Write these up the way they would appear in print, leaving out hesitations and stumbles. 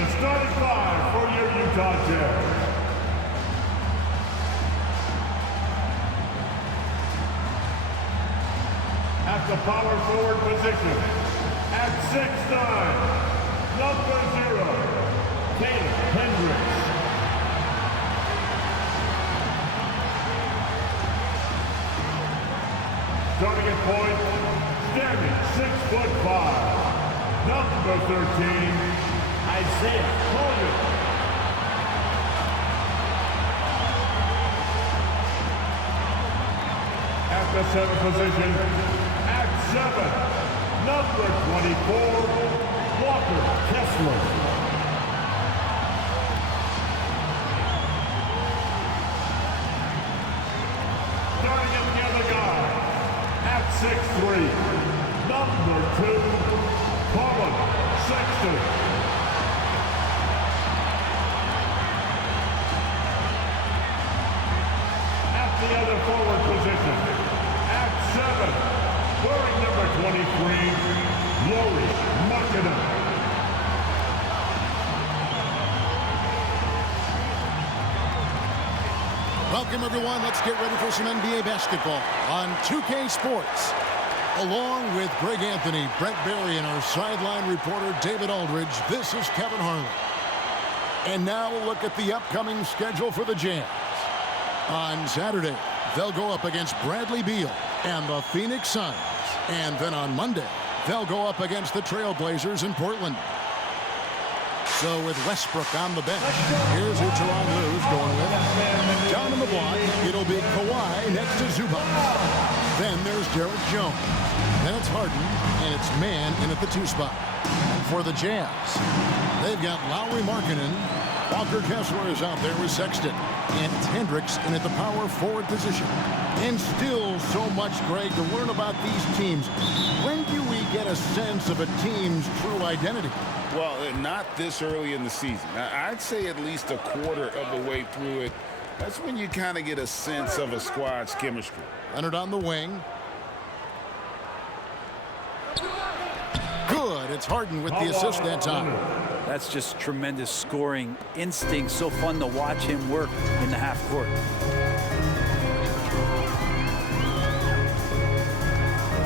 the starting five for your Utah Jazz. At the power forward position, at 6'9", number 0, Taylor Hendricks. Starting at point, standing 6'5", number 13, Isaiah Collier. At the 7th position, at 7, number 24, Walker Kessler. Starting at the other guy, at 6'3", number 2, Colin Sexton. At the other forward position, at 7, wearing number 23, Lauri Markkanen. Welcome, everyone. Let's get ready for some NBA basketball on 2K Sports. Along with Greg Anthony, Brent Barry, and our sideline reporter, David Aldridge, this is Kevin Harlan. And now we'll look at the upcoming schedule for the Jazz. On Saturday, they'll go up against Bradley Beal and the Phoenix Suns. And then on Monday, they'll go up against the Trailblazers in Portland. So with Westbrook on the bench, here's who Tyronn Lue's going with. Down in the block, it'll be Kawhi next to Zubac. Then there's Derrick Jones. Then it's Harden, and it's Man in at the 2 spot. And for the Jazz, they've got Lauri Markkanen. Walker Kessler is out there with Sexton. And Hendricks in at the power forward position. And still so much, Greg, to learn about these teams. When do we get a sense of a team's true identity? Well, not this early in the season. I'd say at least a quarter of the way through it. That's when you kind of get a sense of a squad's chemistry. Leonard on the wing. Good. It's Harden with the assist that time. That's just tremendous scoring instinct. So fun to watch him work in the half court.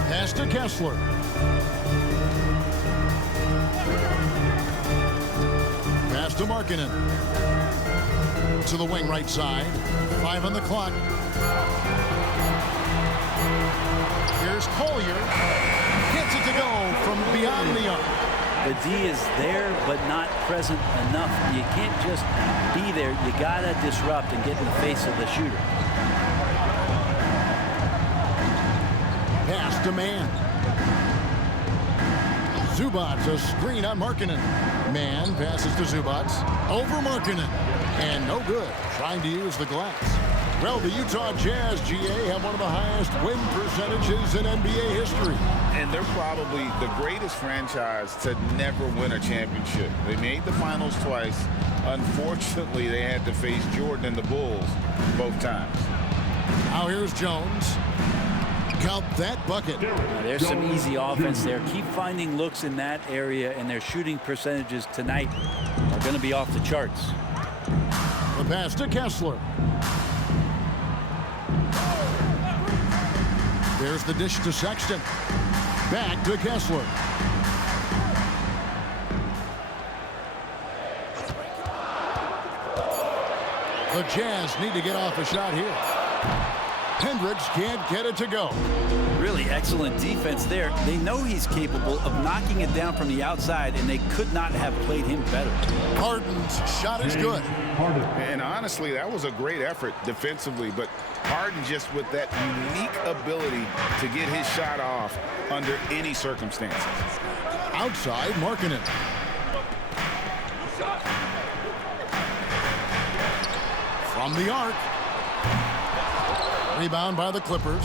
Pass to Kessler. Pass to Markkanen. To the wing right side. 5 on the clock. Here's Collier. Gets it to go from beyond the arc. The D is there, but not present enough. You can't just be there. You got to disrupt and get in the face of the shooter. Pass to Man. Zubac, a screen on Markkanen. Man passes to Zubac. Over Markkanen. And no good. Trying to use the glass. Well, the Utah Jazz, GA, have one of the highest win percentages in NBA history. And they're probably the greatest franchise to never win a championship. They made the finals twice. Unfortunately, they had to face Jordan and the Bulls both times. Now here's Jones. Count that bucket. Now, there's some easy offense there. Keep finding looks in that area, and their shooting percentages tonight are going to be off the charts. The pass to Kessler. There's the dish to Sexton. Back to Kessler. The Jazz need to get off a shot here. Hendricks can't get it to go. Really excellent defense there. They know he's capable of knocking it down from the outside, and they could not have played him better. Harden's shot is good. And honestly, that was a great effort defensively, but Harden just with that unique ability to get his shot off under any circumstances. Outside, Markkanen. From the arc. Rebound by the Clippers.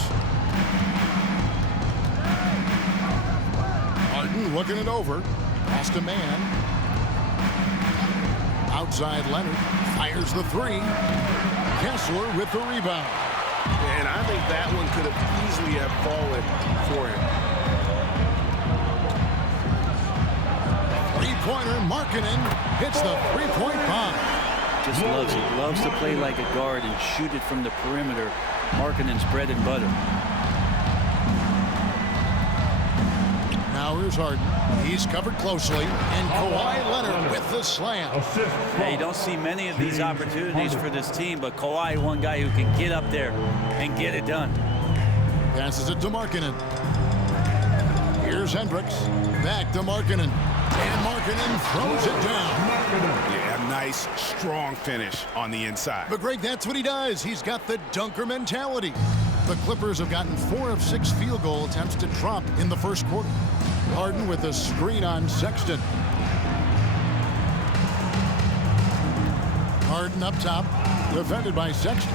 Harden looking it over. Pass to Man. Outside Leonard. Fires the 3. Kessler with the rebound. And I think that one could have easily have fallen for him. Three-pointer, Markkanen hits the three-point bomb. Just loves it. Loves to play like a guard and shoot it from the perimeter. Markkanen's bread and butter. Now here's Harden. He's covered closely. And Kawhi Leonard with the slam. Hey, you don't see many of these opportunities for this team, but Kawhi, one guy who can get up there and get it done. Passes it to Markkanen. Here's Hendricks. Back to Markkanen. And Markkanen throws it down. Yeah, a nice, strong finish on the inside. But Greg, that's what he does. He's got the dunker mentality. The Clippers have gotten 4 of 6 field goal attempts to drop in the first quarter. Harden with a screen on Sexton. Harden up top, defended by Sexton.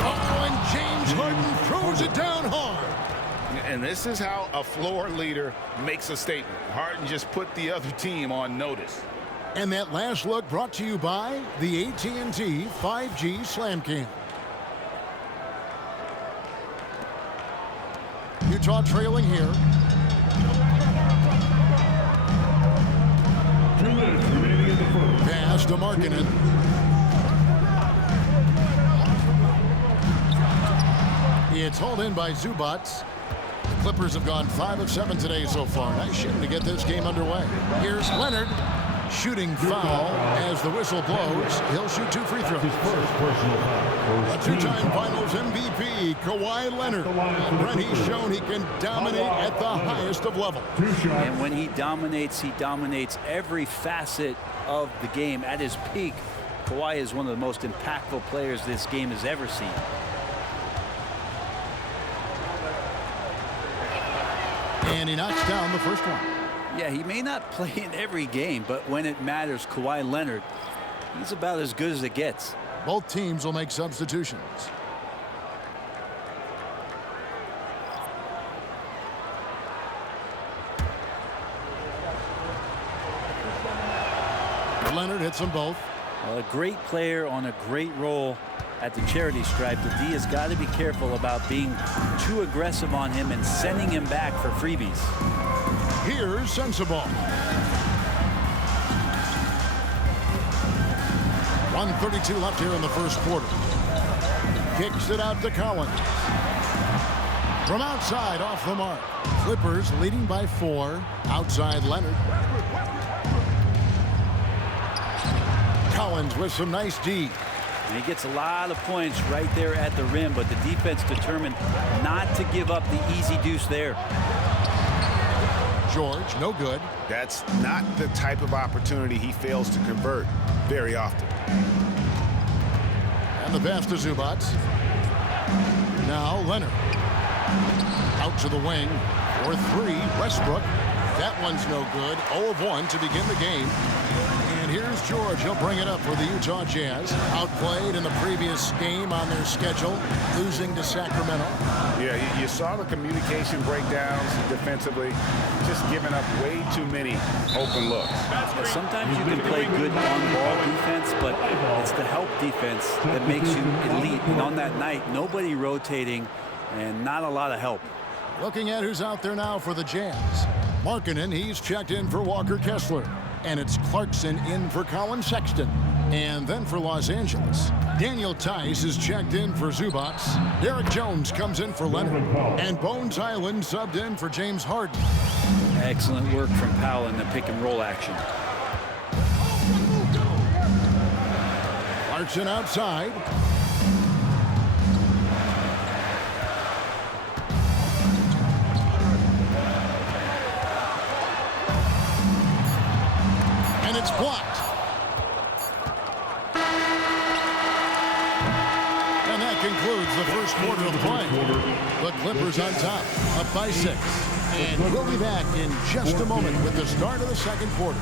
Oh, and James Harden throws it down hard. And this is how a floor leader makes a statement. Harden just put the other team on notice. And that last look brought to you by the AT&T 5G Slam Cam. Utah trailing here. 2 minutes remaining in the first. Pass to Markkanen. It's hauled in by Zubats. The Clippers have gone 5 of 7 today so far. Nice shooting to get this game underway. Here's Leonard. Shooting foul as the whistle blows. He'll shoot 2 free throws. His first personal foul. A 2-time Finals MVP, Kawhi Leonard. And he's shown he can dominate at the highest of levels. 2 shots. And when he dominates every facet of the game. At his peak, Kawhi is one of the most impactful players this game has ever seen. And he knocks down the first one. Yeah, he may not play in every game, but when it matters, Kawhi Leonard, he's about as good as it gets. Both teams will make substitutions. Leonard hits them both. A great player on a great role at the charity stripe. The D has got to be careful about being too aggressive on him and sending him back for freebies. Here's Sensabaugh. 1:32 left here in the first quarter. Kicks it out to Collins. From outside, off the mark. Clippers leading by 4. Outside Leonard. Collins with some nice D. And he gets a lot of points right there at the rim, but the defense determined not to give up the easy deuce there. George, no good. That's not the type of opportunity he fails to convert very often. And the pass to Zubats. Now Leonard. Out to the wing. For 3, Westbrook. That one's no good. 0 of 1 to begin the game. And here's George. He'll bring it up for the Utah Jazz. Outplayed in the previous game on their schedule, losing to Sacramento. Yeah, you saw the communication breakdowns defensively, just giving up way too many open looks. Sometimes you can play good on-ball defense, but it's the help defense that makes you elite. And on that night, nobody rotating and not a lot of help. Looking at who's out there now for the Jazz. Markkanen, he's checked in for Walker Kessler. And it's Clarkson in for Colin Sexton. And then for Los Angeles, Daniel Tice is checked in for Zubats. Derek Jones comes in for Leonard. And Bones Island subbed in for James Harden. Excellent work from Powell in the pick and roll action. Clarkson outside. And it's blocked. And that concludes the first quarter of play. The Clippers on top, up by 6. And we'll be back in just a moment with the start of the second quarter.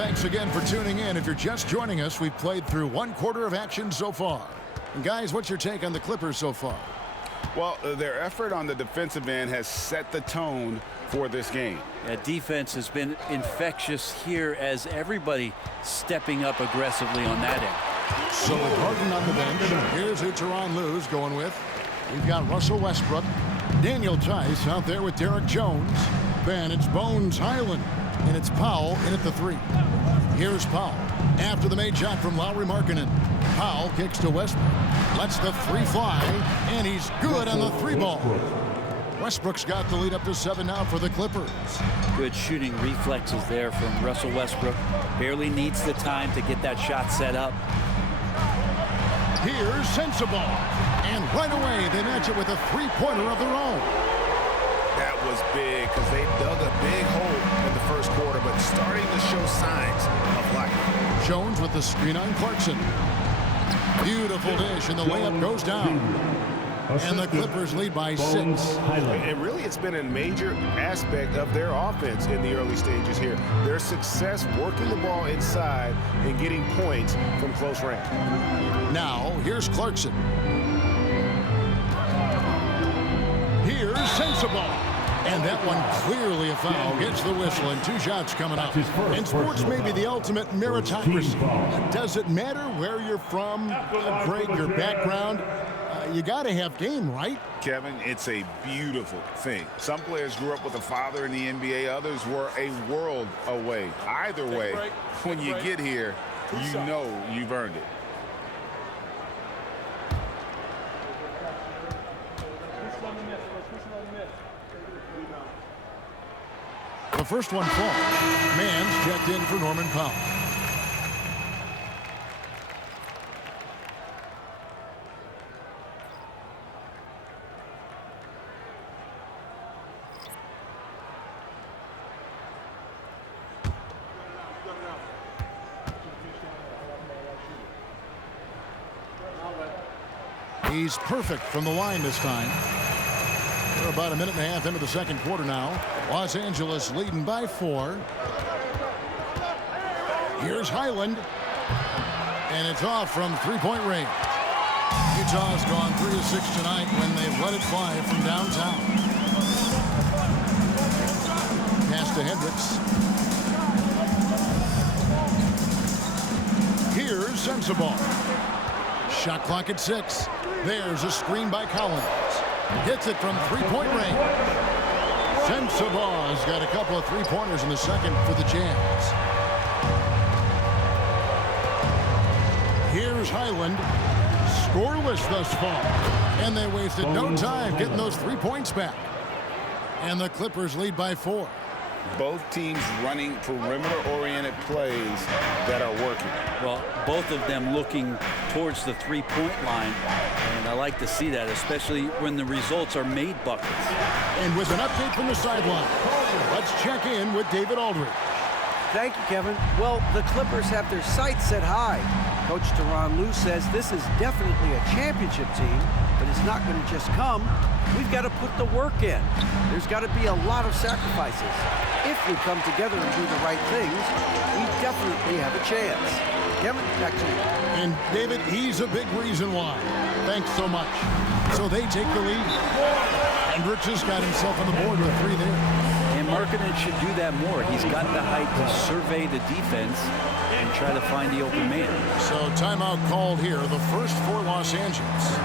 thanks again for tuning in. If you're just joining us, we've played through 1/4 of action so far. And guys, what's your take on the Clippers so far? Well, their effort on the defensive end has set the tone for this game. Yeah, defense has been infectious here as everybody stepping up aggressively on that end. So with Harden on the bench, here's who Tyronn Lue's going with. We've got Russell Westbrook, Daniel Tice out there with Derek Jones. Then it's Bones Highland, and it's Powell in at the 3. Here's Powell after the made shot from Lauri Markkanen. Powell kicks to Westbrook, lets the 3 fly, and he's good on the 3 ball. Westbrook's got the lead up to 7 now for the Clippers. Good shooting reflexes there from Russell Westbrook. Barely needs the time to get that shot set up. Here's Sensabaugh, and right away they match it with a 3-pointer of their own. That was big because they dug a big hole in the first quarter, but starting to show signs of life. Jones with the screen on Clarkson. Beautiful dish, and the layup goes down. And the Clippers lead by 6. And really, it's been a major aspect of their offense in the early stages here. Their success working the ball inside and getting points from close range. Now, here's Clarkson. Here's Sensabaugh. And that one clearly a foul. Gets the whistle, and 2 shots coming up. And sports may be the ultimate meritocracy. Does it matter where you're from, Greg, your background? You got to have game, right? Kevin, it's a beautiful thing. Some players grew up with a father in the NBA. Others were a world away. Either way, when you get here, you know you've earned it. The first one falls. Mann's checked in for Norman Powell. He's perfect from the line this time. We're about a minute and a half into the second quarter now. Los Angeles leading by 4. Here's Highland. And it's off from 3-point range. Utah's gone 3 of 6 tonight when they've let it fly from downtown. Pass to Hendricks. Here's Sensabaugh. Shot clock at 6. There's a screen by Collins. Hits it from 3-point range. Sensabaugh's got a couple of 3-pointers in the second for the Jazz. Here's Highland. Scoreless thus far. And they wasted no time getting those 3 points back. And the Clippers lead by 4. Both teams running perimeter-oriented plays that are working. Well, both of them looking towards the 3-point line, and I like to see that, especially when the results are made buckets. And with an update from the sideline, let's check in with David Aldridge. Thank you, Kevin. Well, the Clippers have their sights set high. Coach Tyronn Lue says this is definitely a championship team, but it's not going to just come. We've got to put the work in. There's got to be a lot of sacrifices. If we come together and do the right things, we definitely have a chance. Kevin, back to you. And David, he's a big reason why. Thanks so much. So they take the lead. Hendricks has got himself on the board with 3 there. And Markkanen should do that more. He's got the height to survey the defense and try to find the open man. So timeout called here, the first for Los Angeles.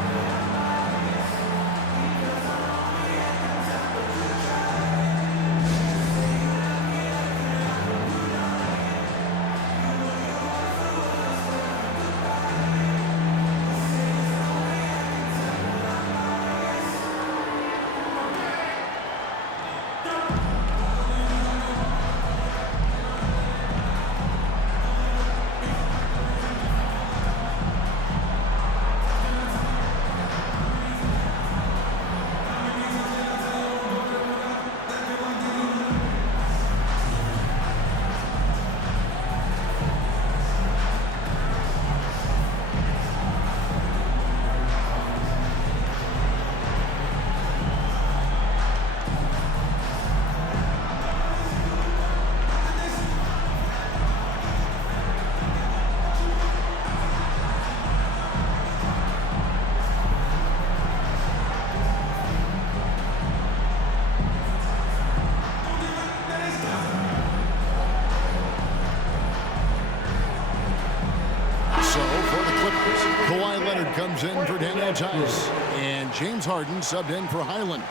Leonard comes in for Daniel Tice. And James Harden subbed in for Highland.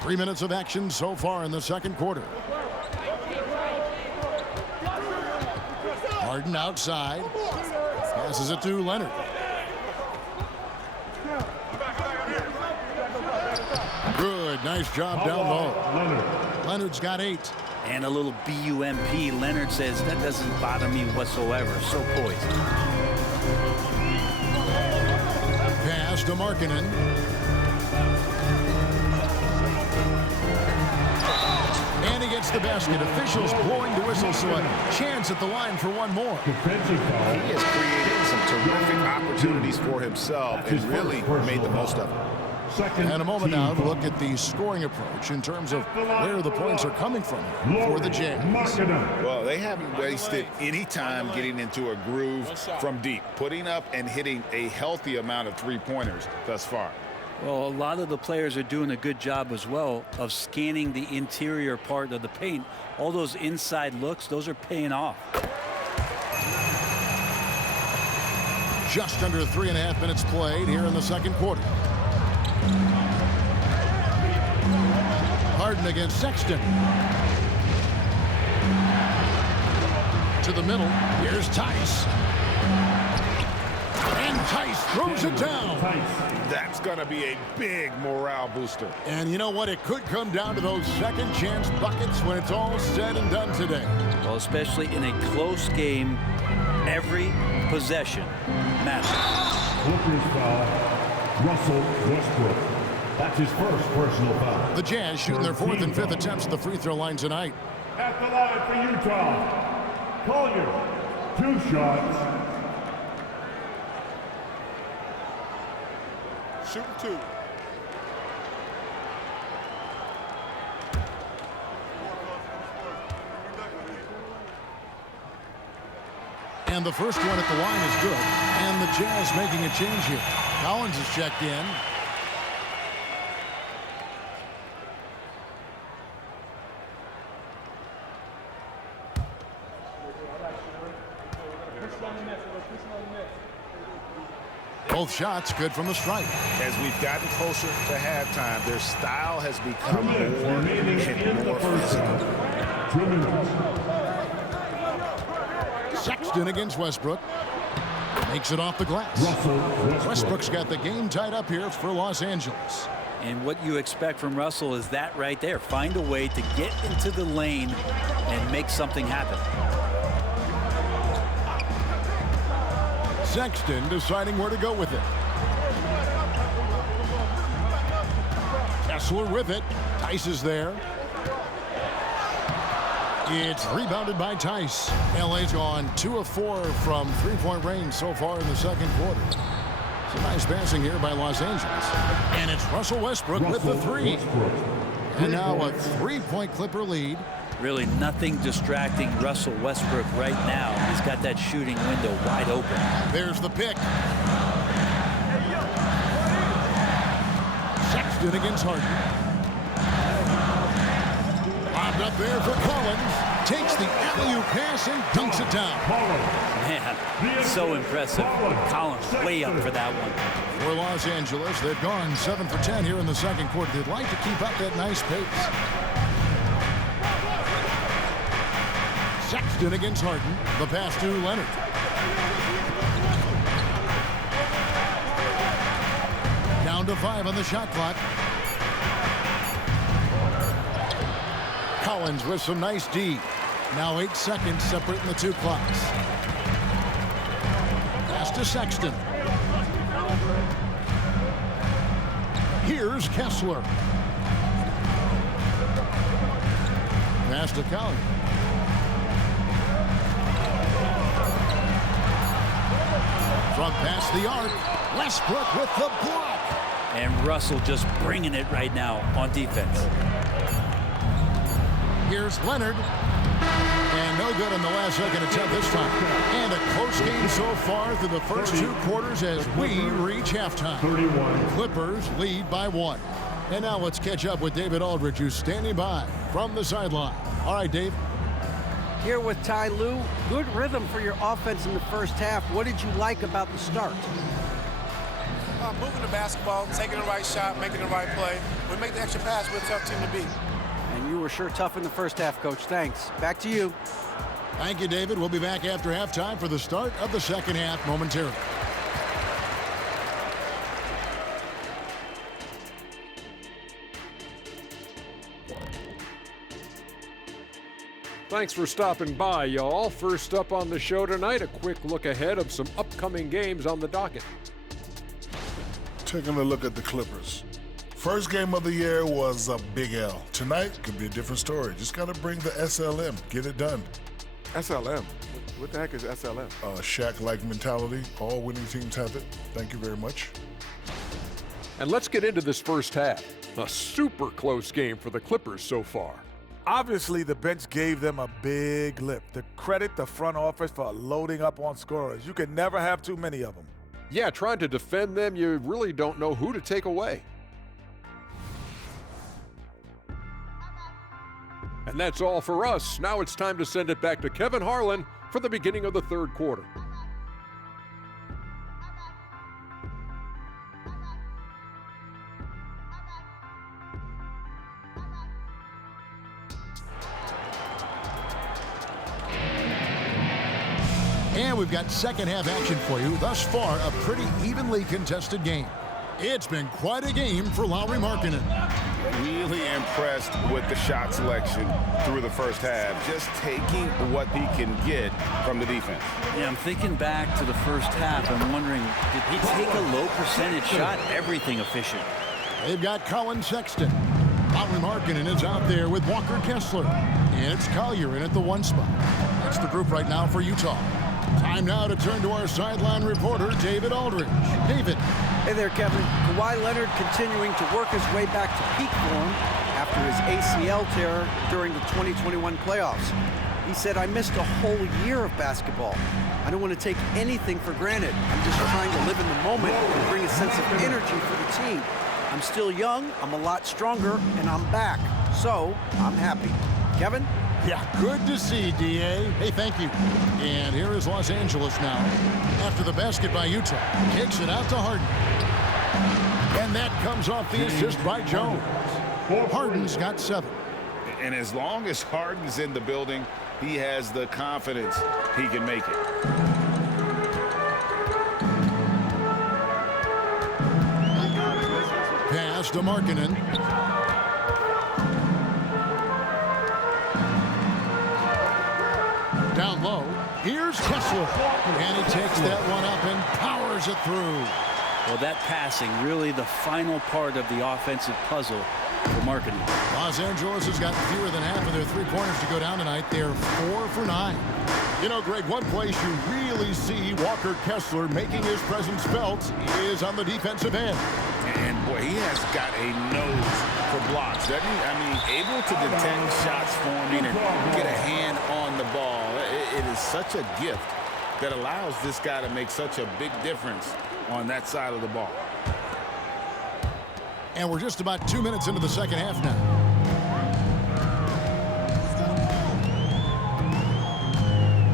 Three minutes of action so far in the second quarter. Harden outside. Passes it to Leonard. Good. Nice job down low. Leonard's got 8. And a little BUMP. Leonard says, that doesn't bother me whatsoever. So poised. Pass to Markkanen. And he gets the basket. Officials blowing the whistle, so a chance at the line for one more. Defensive foul. He has created some terrific opportunities for himself and really made the most of them. Second And a moment team now to foul. look at the scoring approach in terms of where the points are coming from for the Jazz. Markkanen. Well, they haven't wasted any time getting into a groove from deep, putting up and hitting a healthy amount of three-pointers thus far. Well, a lot of the players are doing a good job as well of scanning the interior part of the paint. All those inside looks, those are paying off. Just under 3.5 minutes played here in the second quarter. Harden against Sexton. To the middle. Here's Tice. And Tice throws it down. That's going to be a big morale booster. And you know what? It could come down to those second chance buckets when it's all said and done today. Well, especially in a close game, every possession matters. Clippers foul. Russell Westbrook. That's his first personal foul. The Jazz shooting their 4th and 5th attempts at the free throw line tonight. At the line for Utah, Collier. 2 shots. Shooting 2. And the first one at the line is good. And the Jazz making a change here. Collins is checked in. Both shots good from the stripe. As we've gotten closer to halftime, their style has become 2 minutes more remaining in and the more first physical. half. 2 minutes. Sexton against Westbrook. Makes it off the glass. Russell Westbrook. Westbrook's got the game tied up here for Los Angeles. And what you expect from Russell is that right there. Find a way to get into the lane and make something happen. Sexton deciding where to go with it. Kessler with it. Tice is there. It's rebounded by Tice. LA's gone 2 of 4 from three-point range so far in the second quarter. Some nice passing here by Los Angeles. And it's Russell Westbrook with the 3. Westbrook. And now a 3-point Clipper lead. Really nothing distracting Russell Westbrook right now. He's got that shooting window wide open. There's the pick. Sexton against Harden. Lobbed up there for Collins. Takes the alley-oop pass and dunks it down. Man, so impressive. Collins way up for that one. For Los Angeles, they've gone 7 for 10 here in the second quarter. They'd like to keep up that nice pace. Sexton against Harden. The pass to Leonard. Down to 5 on the shot clock. Collins with some nice D. Now 8 seconds separating the 2 clocks. Pass to Sexton. Here's Kessler. Pass to Collins. From past the arc, Westbrook with the block. And Russell just bringing it right now on defense. Here's Leonard. And no good on the last second attempt this time. And a close game so far through the first 2 quarters as we reach halftime. 31. Clippers lead by 1. And now let's catch up with David Aldridge, who's standing by from the sideline. All right, Dave. Here with Ty Lue. Good rhythm for your offense in the first half. What did you like about the start? Moving the basketball, taking the right shot, making the right play. We make the extra pass, we're a tough team to beat. And you were sure tough in the first half, Coach. Thanks. Back to you. Thank you, David. We'll be back after halftime for the start of the second half momentarily. Thanks for stopping by, y'all. First up on the show tonight, a quick look ahead of some upcoming games on the docket. Taking a look at the Clippers. First game of the year was a big L. Tonight could be a different story. Just got to bring the SLM. Get it done. SLM? What the heck is SLM? Shaq-like mentality. All winning teams have it. Thank you very much. And let's get into this first half. A super close game for the Clippers so far. Obviously, the bench gave them a big lift. To credit the front office for loading up on scorers. You can never have too many of them. Yeah, trying to defend them, you really don't know who to take away. And that's all for us. Now it's time to send it back to Kevin Harlan for the beginning of the third quarter. And we've got second half action for you. Thus far, a pretty evenly contested game. It's been quite a game for Lauri Markkanen. Really impressed with the shot selection through the first half. Just taking what he can get from the defense. Yeah, I'm thinking back to the first half. I'm wondering, did he take a low percentage shot? Everything efficient. They've got Colin Sexton. Lauri Markkanen is out there with Walker Kessler. And it's Collier in at the 1 spot. That's the group right now for Utah. Time now to turn to our sideline reporter, David Aldridge. David. Hey there, Kevin. Kawhi Leonard continuing to work his way back to peak form after his ACL tear during the 2021 playoffs. He said, I missed a whole year of basketball. I don't want to take anything for granted. I'm just trying to live in the moment and bring a sense of energy for the team. I'm still young, I'm a lot stronger, and I'm back. So, I'm happy. Kevin? Yeah, good to see, D.A. Hey, thank you. And here is Los Angeles now. After the basket by Utah. Kicks it out to Harden. And that comes off the assist by Jones. Harden's got 7. And as long as Harden's in the building, he has the confidence he can make it. Pass to Markkanen. Down low, here's Kessler, and he takes that one up and powers it through. Well, that passing, really the final part of the offensive puzzle for Markkanen. Los Angeles has got fewer than half of their three-pointers to go down tonight. They're 4 for 9. You know, Greg, one place you really see Walker Kessler making his presence felt is on the defensive end. And, boy, he has got a nose for blocks, doesn't he? I mean, able to detect shots forming and get a hand on the ball. It is such a gift that allows this guy to make such a big difference on that side of the ball. And we're just about 2 minutes into the second half now.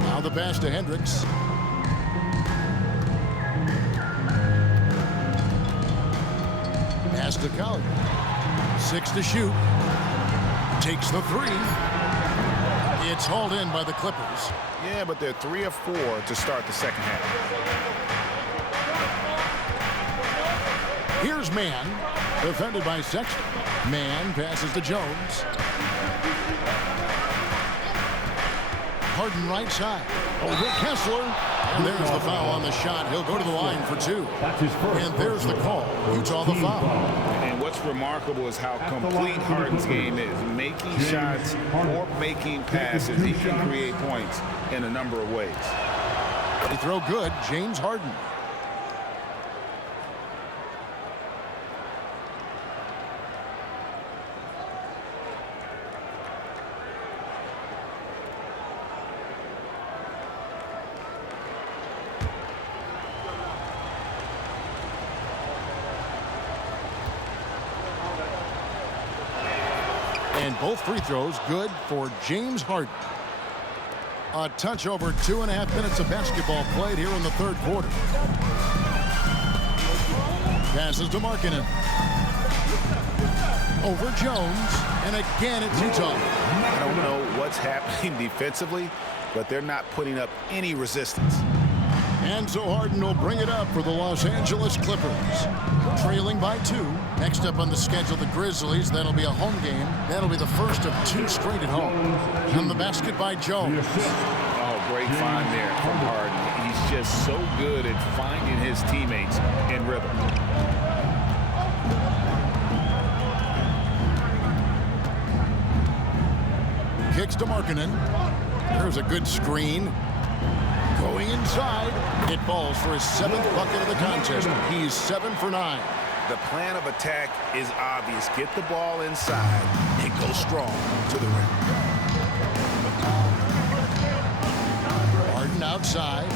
Now the pass to Hendricks. Pass to Collier. 6 to shoot. Takes the 3. It's hauled in by the Clippers. Yeah, but they're 3 of 4 to start the second half. Here's Mann, defended by Sexton. Mann passes to Jones. Harden right side. Over Kessler. And there's the foul on the shot. He'll go to the line for 2. And there's the call. Utah the foul. And what's remarkable is how complete Harden's game is. Making shots or making passes. He can create points in a number of ways. They throw good. James Harden. And both free throws good for James Harden. A touch over 2.5 minutes of basketball played here in the third quarter. Passes to Markkanen. Over Jones. And again, it's Utah. I don't know what's happening defensively, but they're not putting up any resistance. And so Harden will bring it up for the Los Angeles Clippers. Trailing by 2. Next up on the schedule, the Grizzlies. That'll be a home game. That'll be the first of 2 straight at home. On the basket by Jones. Oh, great find there from Harden. He's just so good at finding his teammates in rhythm. Kicks to Markkanen. There's a good screen. Going inside. It falls for his 7th bucket of the contest. He's 7 for 9. The plan of attack is obvious. Get the ball inside and go strong to the rim. Harden outside.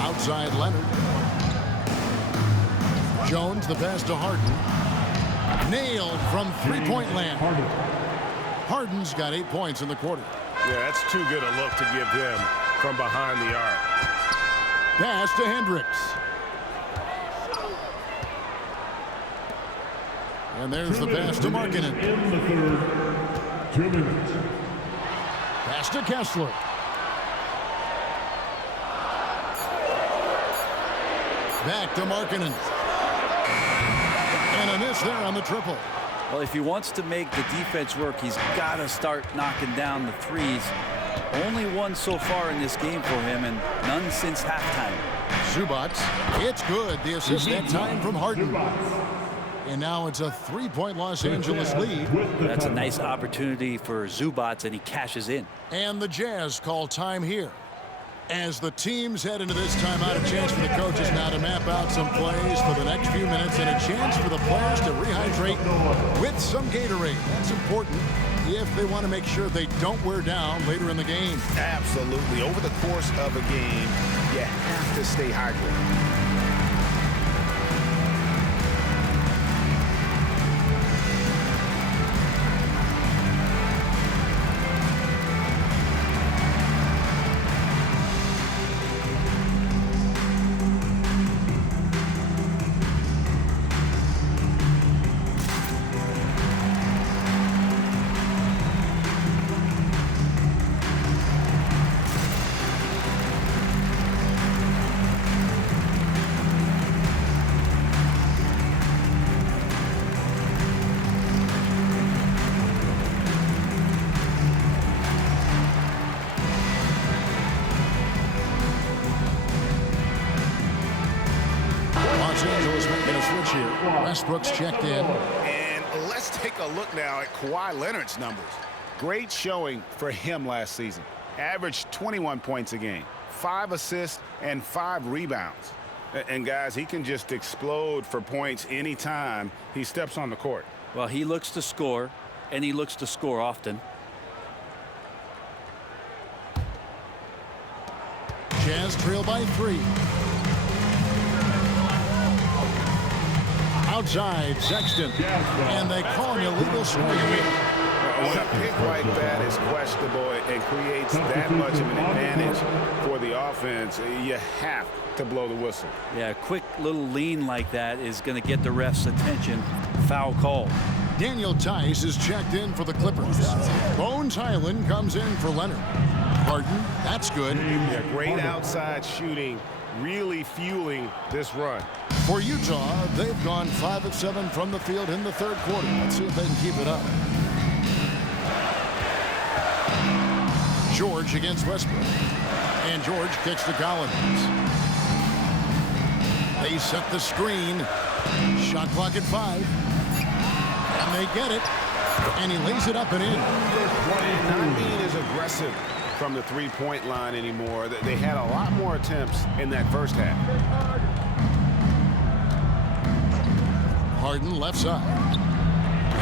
Outside Leonard. Jones, the pass to Harden. Nailed from three-point land. Harden's got 8 points in the quarter. Yeah, that's too good a look to give him from behind the arc. Pass to Hendricks. And there's the pass to Markkanen. In the third, 2 minutes. Pass to Kessler. Back to Markkanen. And a miss there on the triple. Well, if he wants to make the defense work, he's got to start knocking down the threes. Only one so far in this game for him, and none since halftime. Zubac, it's good. The assist that time from Harden. And now it's a 3-point Los Angeles lead. That's a nice opportunity for Zubac, and he cashes in. And the Jazz call time here. As the teams head into this timeout, a chance for the coaches now to map out some plays for the next few minutes and a chance for the players to rehydrate with some Gatorade. That's important if they want to make sure they don't wear down later in the game. Absolutely. Over the course of a game, you have to stay hydrated. Westbrook's checked in. And let's take a look now at Kawhi Leonard's numbers. Great showing for him last season. Averaged 21 points a game, 5 assists, and 5 rebounds. And guys, he can just explode for points anytime he steps on the court. Well, he looks to score, and he looks to score often. Jazz trail by 3. Outside, Sexton. And they call an illegal screen. When a pick like that is questionable and creates that much of an advantage for the offense, you have to blow the whistle. Yeah, a quick little lean like that is going to get the ref's attention. Foul call. Daniel Tice is checked in for the Clippers. Bones Highland comes in for Leonard. Harden, that's good. Yeah, great outside shooting, really fueling this run. For Utah, they've gone 5 of 7 from the field in the third quarter. Let's see if they can keep it up. George against Westbrook. And George kicks to Collins. They set the screen. Shot clock at 5. And they get it. And he lays it up and in. Not being as aggressive from the three-point line anymore. They had a lot more attempts in that first half. Harden left side.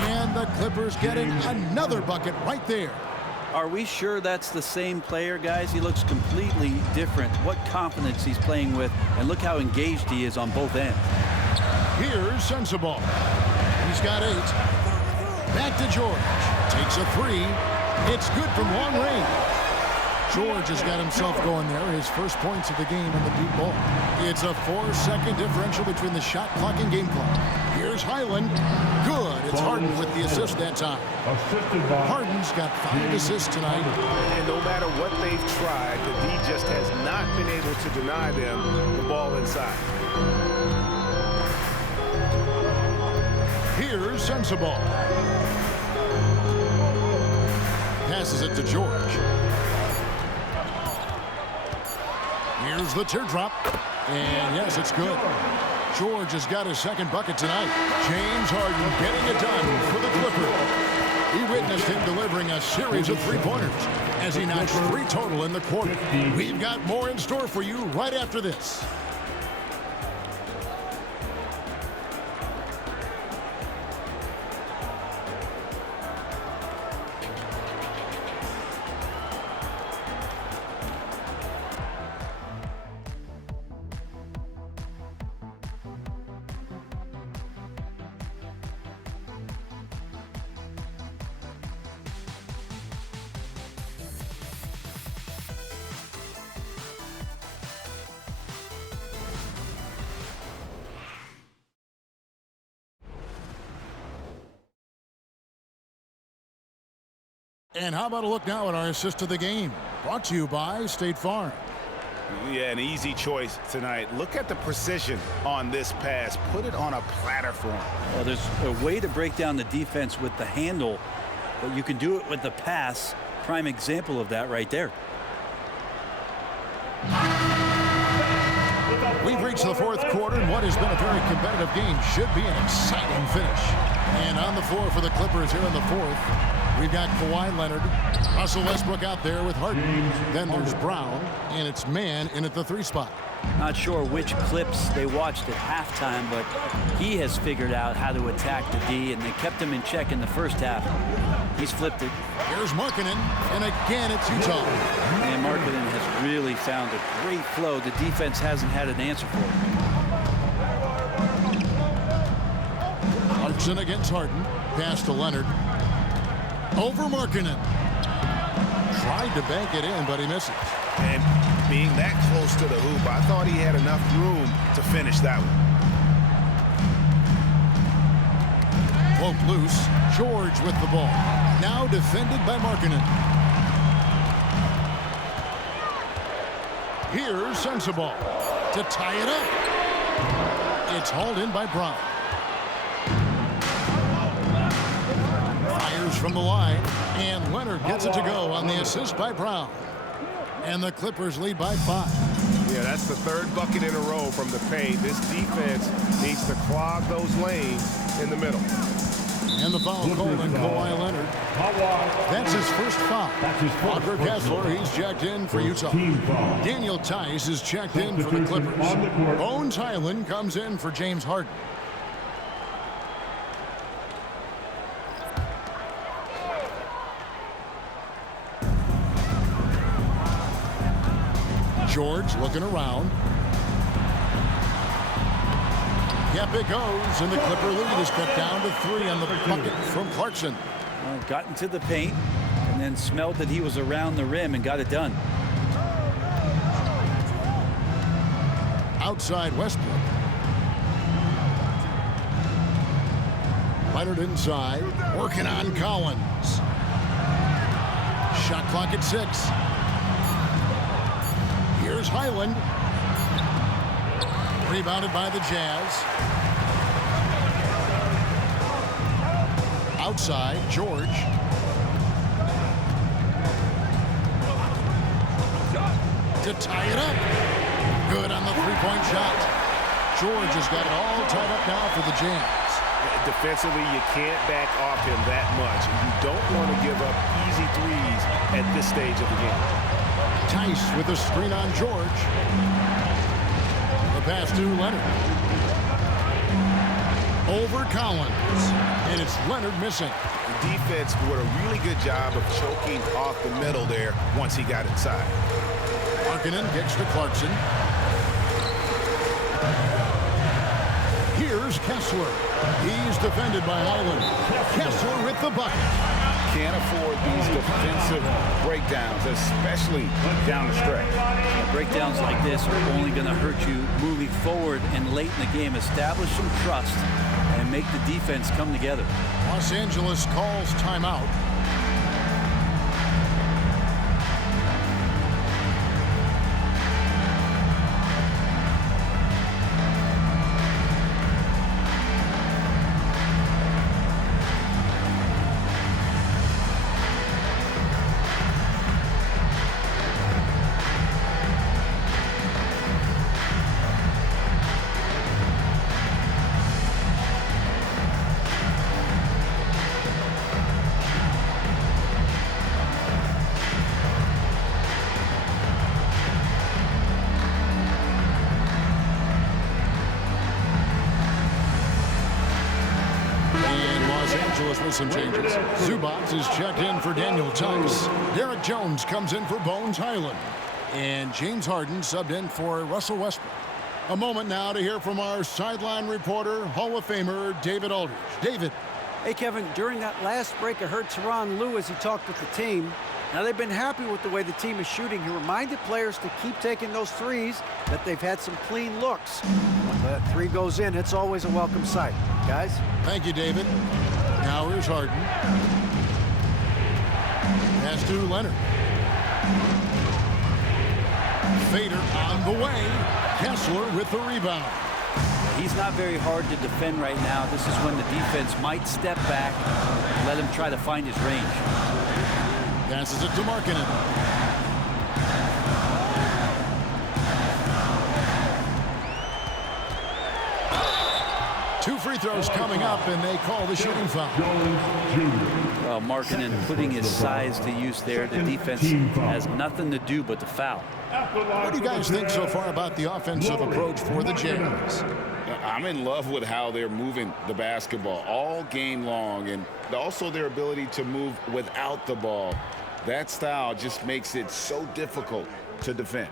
And the Clippers getting another bucket right there. Are we sure that's the same player, guys? He looks completely different. What confidence he's playing with, and look how engaged he is on both ends. Here's Sensabaugh. He's got 8. Back to George. Takes a 3. It's good from long range. George has got himself going there. His first points of the game in the deep ball. It's a 4-second differential between the shot clock and game clock. Here's Highland. Good. It's Harden with the assist that time. Harden's got 5 assists tonight. And no matter what they've tried, the D just has not been able to deny them the ball inside. Here's Sensabaugh. Passes it to George. Here's the teardrop. And yes, it's good. George has got his second bucket tonight. James Harden getting it done for the Clippers. We witnessed him delivering a series of three-pointers as he notched 3 total in the quarter. We've got more in store for you right after this. And how about a look now at our assist of the game? Brought to you by State Farm. Yeah, an easy choice tonight. Look at the precision on this pass. Put it on a platter for him. Well, there's a way to break down the defense with the handle, but you can do it with the pass. Prime example of that right there. We've reached the 4th quarter, and what has been a very competitive game should be an exciting finish. And on the floor for the Clippers here in the 4th, we've got Kawhi Leonard, Russell Westbrook out there with Harden. Then there's Brown, and it's Mann in at the 3 spot. Not sure which clips they watched at halftime, but he has figured out how to attack the D, and they kept him in check in the first half. He's flipped it. Here's Markkanen, and again it's Utah. And Markkanen has really found a great flow. The defense hasn't had an answer for it. Clarkson against Harden. Pass to Leonard. Over Markkanen. Tried to bank it in, but he misses. And being that close to the hoop, I thought he had enough room to finish that one. Poke loose. George with the ball. Now defended by Markkanen. Here's Sensabaugh to tie it up. It's hauled in by Brown. Fires from the line, and Leonard gets it to go on the assist by Brown. And the Clippers lead by 5. Yeah, that's the 3rd bucket in a row from the paint. This defense needs to clog those lanes in the middle. And the foul called on Kawhi Leonard. That's his first foul. Walker Kessler, he's checked in for Utah. Daniel Tice is checked in for the Clippers. Bones Highland comes in for James Harden. George looking around. Yep, it goes, and the Clipper lead is cut down to 3 on the bucket from Clarkson. Got into the paint and then smelled that he was around the rim and got it done. Outside Westbrook. Leonard inside, working on Collins. Shot clock at 6. Here's Highland. Rebounded by the Jazz. Outside, George. To tie it up. Good on the three-point shot. George has got it all tied up now for the Jazz. Defensively, you can't back off him that much. You don't want to give up easy threes at this stage of the game. Tice with a screen on George. The pass to Leonard. Over Collins. And it's Leonard missing. The defense did a really good job of choking off the middle there once he got inside. Markkanen gets to Clarkson. Here's Here's Kessler. He's defended by Highland. Kessler with the bucket. Can't afford these defensive breakdowns, especially down the stretch. Breakdowns like this are only going to hurt you moving forward and late in the game. Establish some trust and make the defense come together. Los Angeles calls timeout. With some changes. Zubac is checked in for Daniel Tice. Derek Jones comes in for Bones Highland. And James Harden subbed in for Russell Westbrook. A moment now to hear from our sideline reporter, Hall of Famer David Aldridge. David. Hey, Kevin, during that last break, I heard Tyronn Lue as he talked with the team. Now, they've been happy with the way the team is shooting. He reminded players to keep taking those threes, that they've had some clean looks. When that three goes in, it's always a welcome sight. Guys? Thank you, David. Now here's Harden. Pass to Leonard. Fader on the way. Kessler with the rebound. He's not very hard to defend right now. This is when the defense might step back, let him try to find his range. Passes it to Markkanen. 2 free throws coming up, and they call the shooting foul. Well, Markkanen putting his size to use there. The defense has nothing to do but to foul. What do you guys think so far about the offensive approach for the Jazz? I'm in love with how they're moving the basketball all game long, and also their ability to move without the ball. That style just makes it so difficult to defend.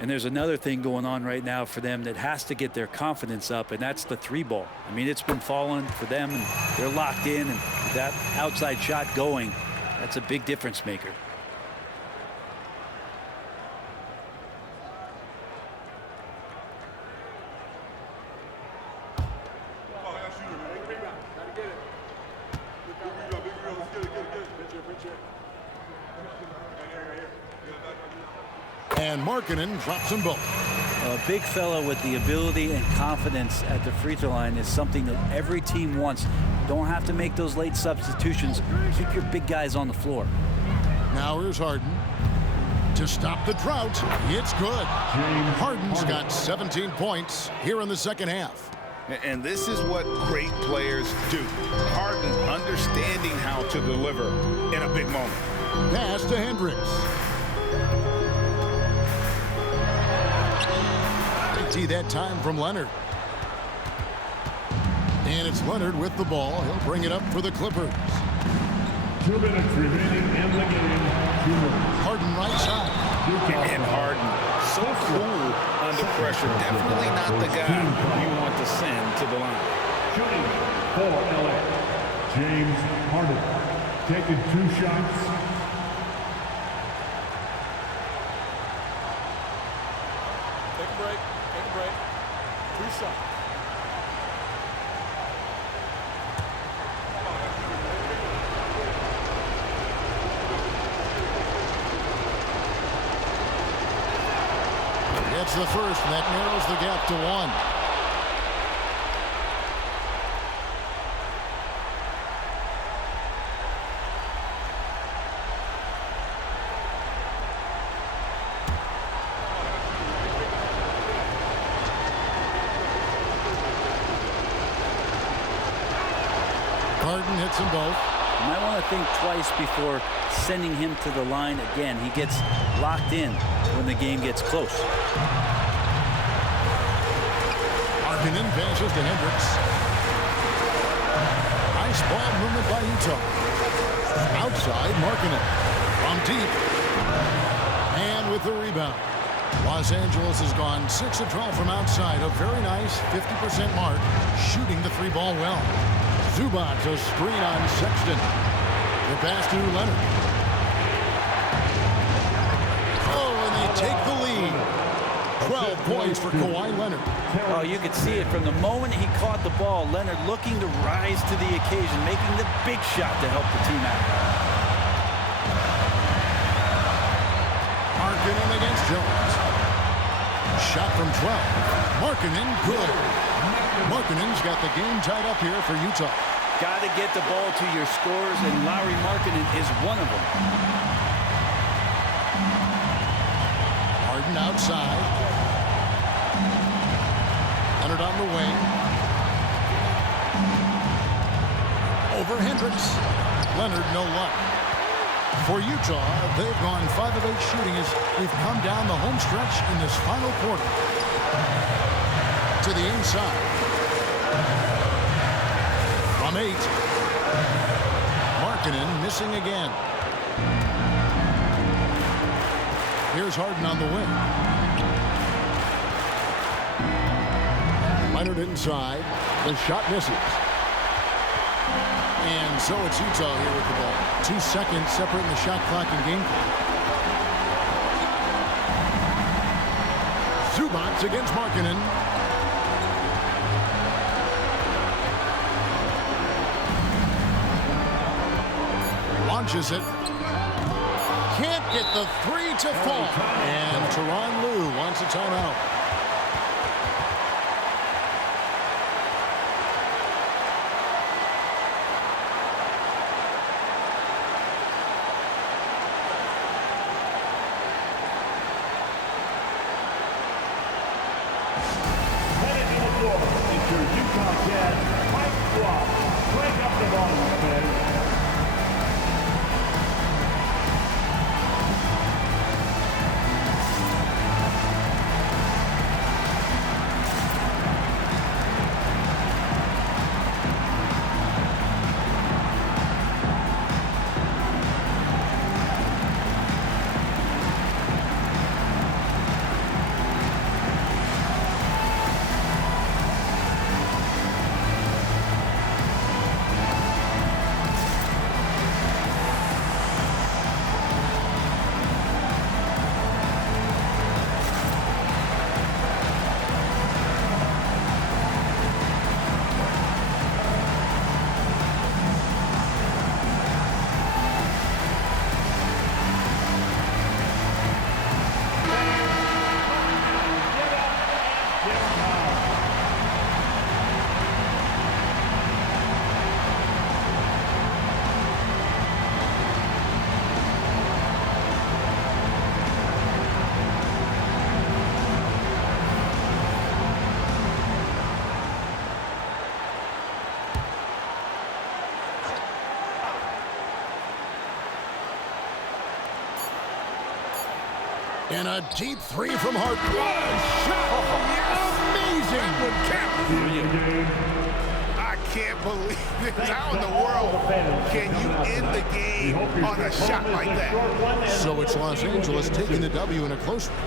And there's another thing going on right now for them that has to get their confidence up, and that's the three ball. I mean, it's been falling for them, and they're locked in, and that outside shot going, that's a big difference maker. And Markkanen drops them both. A big fella with the ability and confidence at the free throw line is something that every team wants. Don't have to make those late substitutions. Keep your big guys on the floor. Now here's Harden. To stop the drought, it's good. Harden's got 17 points here in the second half. And this is what great players do. Harden understanding how to deliver in a big moment. Pass to Hendricks. That time from Leonard. And it's Leonard with the ball. He'll bring it up for the Clippers. 2 minutes remaining in the game. Harden right side. And Harden, so cool under pressure. Definitely not the guy you want to send to the line. Shooting for LA. James Harden taking 2 shots. That's the first, and that narrows the gap to 1. Harden hits them both. You might want to think twice before sending him to the line again. He gets locked in when the game gets close. Markkanen passes to Hendricks. Nice ball movement by Utah. Outside, Markkanen from deep. And with the rebound. Los Angeles has gone 6 of 12 from outside. A very nice 50% mark, shooting the 3-ball well. Zubac, a screen on Sexton. The pass to Leonard. Oh, and they take the lead. 12 points for Kawhi Leonard. Oh, you could see it from the moment he caught the ball. Leonard looking to rise to the occasion, making the big shot to help the team out. Markkanen against Jones. Shot from 12. Markkanen, good. Markkanen's got the game tied up here for Utah. Got to get the ball to your scorers, and Lauri Markkanen is one of them. Harden outside. Leonard on the wing. Over Hendricks. Leonard, no luck. For Utah, they've gone 5 of 8 shooting as we've come down the home stretch in this final quarter. To the inside. From 8. Markkanen missing again. Here's Harden on the wing. Leonard inside. The shot misses. And so it's Utah here with the ball. 2 seconds separating the shot clock and game clock. Zubac against Markkanen. Launches it. Can't get the 3 to fall. And Tyronn Lue wants a timeout. And a deep 3 from Harden. What a shot! Amazing! I can't believe this. How in the world can you end the game on a shot like that? So it's Los Angeles taking the W in a close one.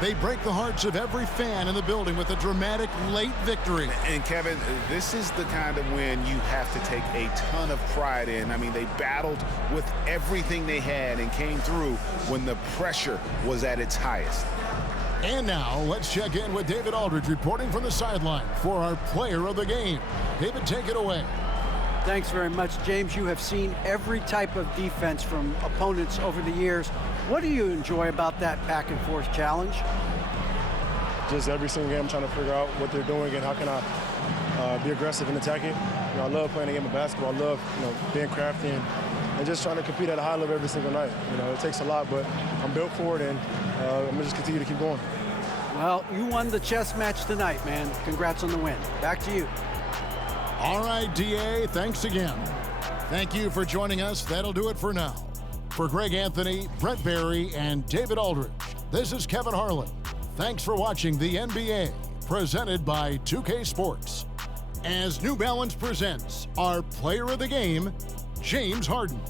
They break the hearts of every fan in the building with a dramatic late victory. And Kevin, this is the kind of win you have to take a ton of pride in. I mean, they battled with everything they had and came through when the pressure was at its highest. And now let's check in with David Aldridge reporting from the sideline for our player of the game. David, take it away. Thanks very much, James. You have seen every type of defense from opponents over the years. What do you enjoy about that back and forth challenge? Just every single game I'm trying to figure out what they're doing and how can I be aggressive and attack it. You know, I love playing a game of basketball. I love, being crafty and just trying to compete at a high level every single night. It takes a lot, but I'm built for it, and I'm going to just continue to keep going. Well, you won the chess match tonight, man. Congrats on the win. Back to you. All right, DA, thanks again. Thank you for joining us. That'll do it for now. For Greg Anthony, Brent Barry, and David Aldridge, this is Kevin Harlan. Thanks for watching the NBA, presented by 2K Sports. As New Balance presents our player of the game, James Harden.